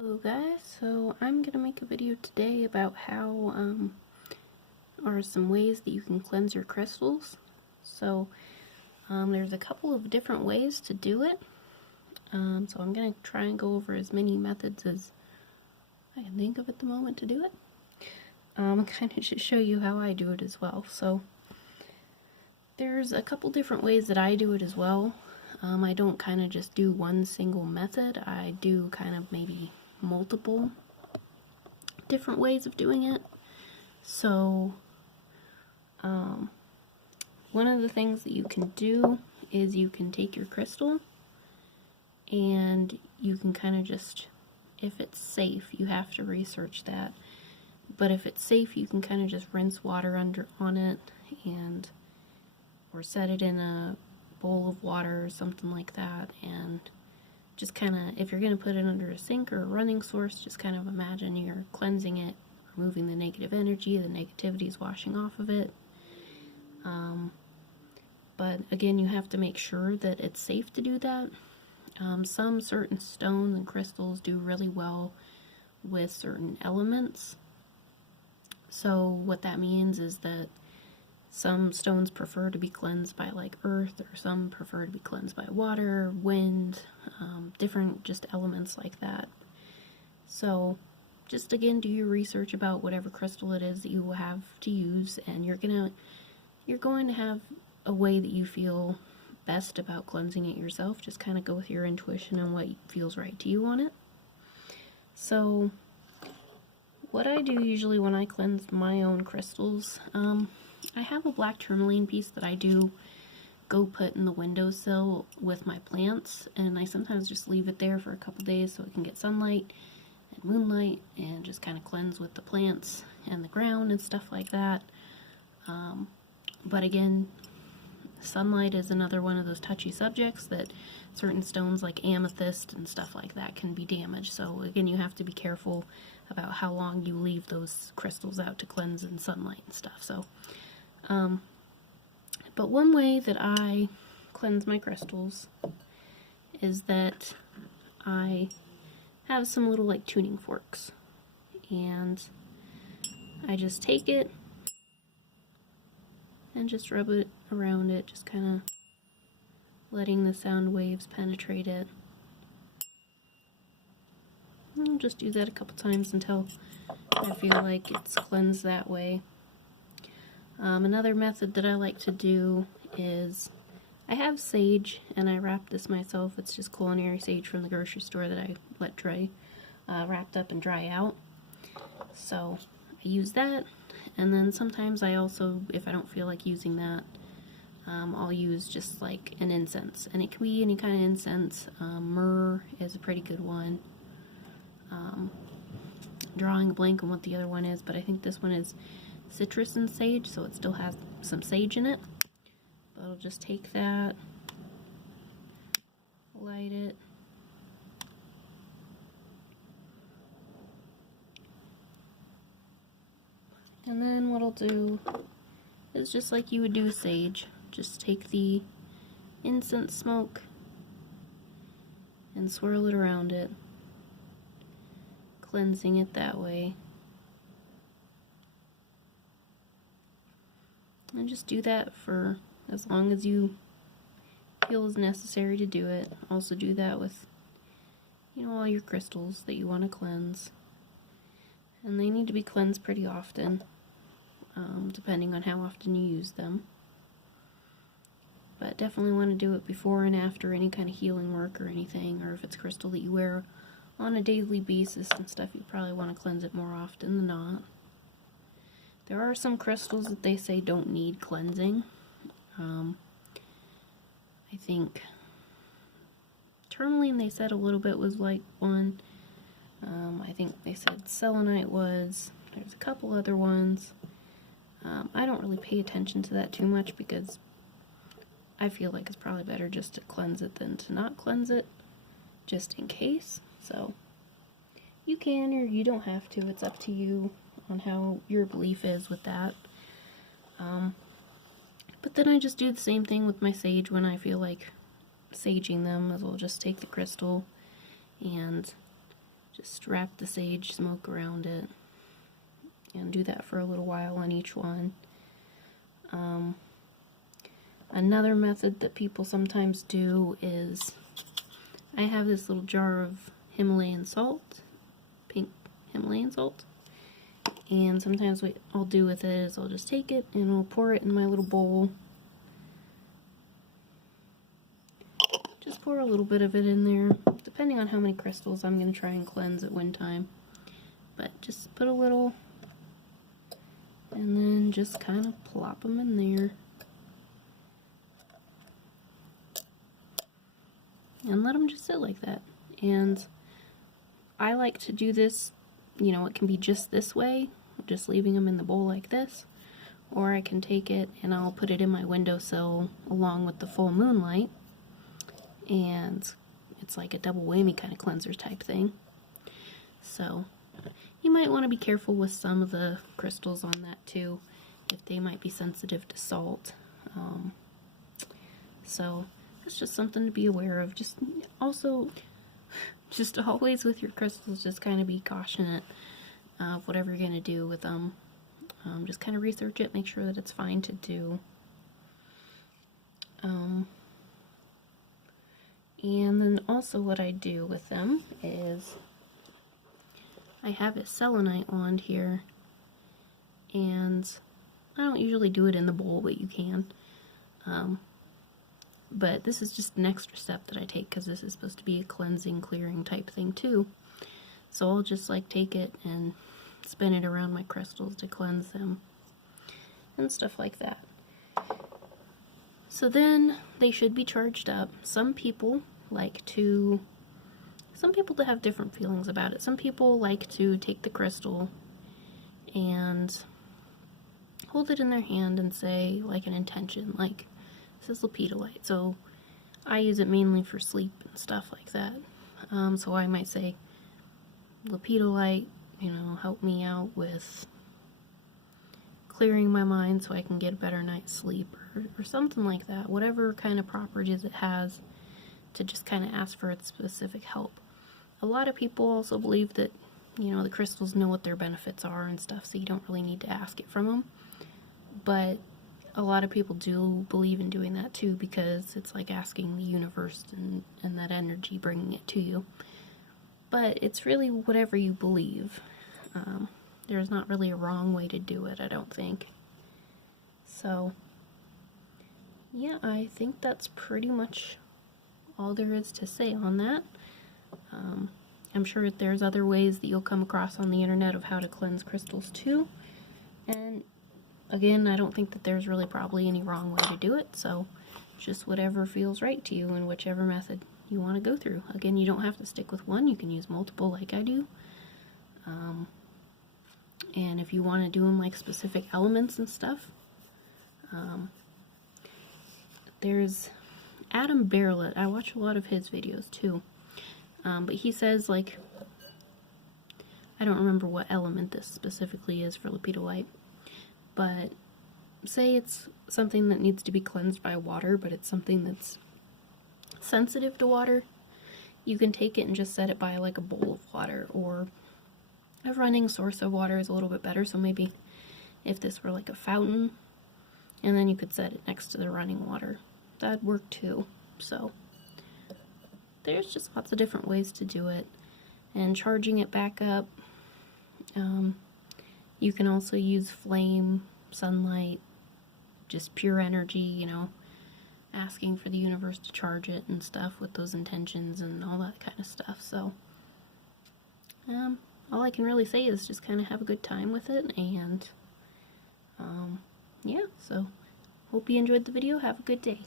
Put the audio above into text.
Hello guys, so I'm going to make a video today about how are some ways that you can cleanse your crystals. So there's a couple of different ways to do it. So I'm going to try and go over as many methods as I can think of at the moment to do it. Kind of should show you how I do it as well. So there's a couple different ways that I do it as well. I don't kind of just do one single method. I do kind of maybe multiple different ways of doing it. So one of the things that you can do is you can take your crystal and you can kind of just, if it's safe, you have to research that, but if it's safe you can kind of just rinse water on it and or set it in a bowl of water or something like that, and just kind of, if you're going to put it under a sink or a running source, just kind of imagine you're cleansing it, removing the negative energy, the negativity is washing off of it. But again, you have to make sure that it's safe to do that. Some certain stones and crystals do really well with certain elements. So what that means is that some stones prefer to be cleansed by like earth, or some prefer to be cleansed by water, wind, different just elements like that. So just again, do your research about whatever crystal it is that you will have to use, and you're going to have a way that you feel best about cleansing it yourself. Just kind of go with your intuition and what feels right to you on it. So what I do usually when I cleanse my own crystals, I have a black tourmaline piece that I do go put in the windowsill with my plants, and I sometimes just leave it there for a couple days so it can get sunlight and moonlight and just kind of cleanse with the plants and the ground and stuff like that. But again, sunlight is another one of those touchy subjects that certain stones like amethyst and stuff like that can be damaged. So again, you have to be careful about how long you leave those crystals out to cleanse in sunlight and stuff. So but one way that I cleanse my crystals is that I have some little like tuning forks, and I just take it and just rub it around it, just kind of letting the sound waves penetrate it. And I'll just do that a couple times until I feel like it's cleansed that way. Another method that I like to do is I have sage, and I wrap this myself. It's just culinary sage from the grocery store that I let dry, wrapped up and dry out. So I use that, and then sometimes I also, if I don't feel like using that, I'll use just like an incense, and it can be any kind of incense. Myrrh is a pretty good one. Drawing a blank on what the other one is, but I think this one is citrus and sage, so it still has some sage in it. But I'll just take that, light it, and then what I'll do is just like you would do sage, just take the incense smoke and swirl it around it, cleansing it that way. And just do that for as long as you feel is necessary to do it. Also do that with, all your crystals that you want to cleanse. And they need to be cleansed pretty often, depending on how often you use them. But definitely want to do it before and after any kind of healing work or anything, or if it's crystal that you wear on a daily basis and stuff, you probably want to cleanse it more often than not. There are some crystals that they say don't need cleansing. I think tourmaline, they said a little bit was like one. I think they said selenite was. There's a couple other ones. I don't really pay attention to that too much because I feel like it's probably better just to cleanse it than to not cleanse it, just in case. So you can, or you don't have to. It's up to you on how your belief is with that. But then I just do the same thing with my sage when I feel like saging them, as well just take the crystal and Just wrap the sage smoke around it and do that for a little while on each one. Another method that people sometimes do is, I have this little jar of Himalayan salt, pink Himalayan salt, and sometimes what I'll do with it is I'll just take it and I'll pour it in my little bowl. Just pour a little bit of it in there, depending on how many crystals I'm going to try and cleanse at one time. But just put a little, and then just kind of plop them in there. And let them just sit like that. And I like to do this, you know, it can be just this way, just leaving them in the bowl like this, or I can take it and I'll put it in my windowsill along with the full moonlight, and it's like a double whammy kind of cleanser type thing. So you might want to be careful with some of the crystals on that too, if they might be sensitive to salt. So it's just something to be aware of. Just also, just always with your crystals, just kind of be cautious of whatever you're going to do with them. Just kind of research it, make sure that it's fine to do. And then also what I do with them is I have a selenite wand here, and I don't usually do it in the bowl, but you can. But this is just an extra step that I take because this is supposed to be a cleansing, clearing type thing too. So I'll just like take it and spin it around my crystals to cleanse them and stuff like that. So then they should be charged up. Some people that have different feelings about it. Some people like to take the crystal and hold it in their hand and say like an intention, like this is lepidolite. So I use it mainly for sleep and stuff like that. So I might say, lepidolite, you know, help me out with clearing my mind so I can get a better night's sleep, or something like that. Whatever kind of properties it has, to just kind of ask for its specific help. A lot of people also believe that, you know, the crystals know what their benefits are and stuff, so you don't really need to ask it from them. But a lot of people do believe in doing that too, because it's like asking the universe and that energy bringing it to you. But it's really whatever you believe. There's not really a wrong way to do it, I don't think. So, yeah, I think that's pretty much all there is to say on that. I'm sure that there's other ways that you'll come across on the internet of how to cleanse crystals too. And again, I don't think that there's really probably any wrong way to do it, so just whatever feels right to you and whichever method you want to go through. Again, you don't have to stick with one, you can use multiple like I do. And if you want to do them like specific elements and stuff, there's Adam Barrett. I watch a lot of his videos too. But he says, like, I don't remember what element this specifically is for lepidolite, but say it's something that needs to be cleansed by water, but it's something that's sensitive to water, you can take it and just set it by like a bowl of water, or a running source of water is a little bit better. So maybe if this were like a fountain, and then you could set it next to the running water, that'd work too. So there's just lots of different ways to do it. And charging it back up, you can also use flame, sunlight, just pure energy, you know, asking for the universe to charge it and stuff with those intentions and all that kind of stuff. So all I can really say is just kind of have a good time with it. And yeah, so hope you enjoyed the video. Have a good day.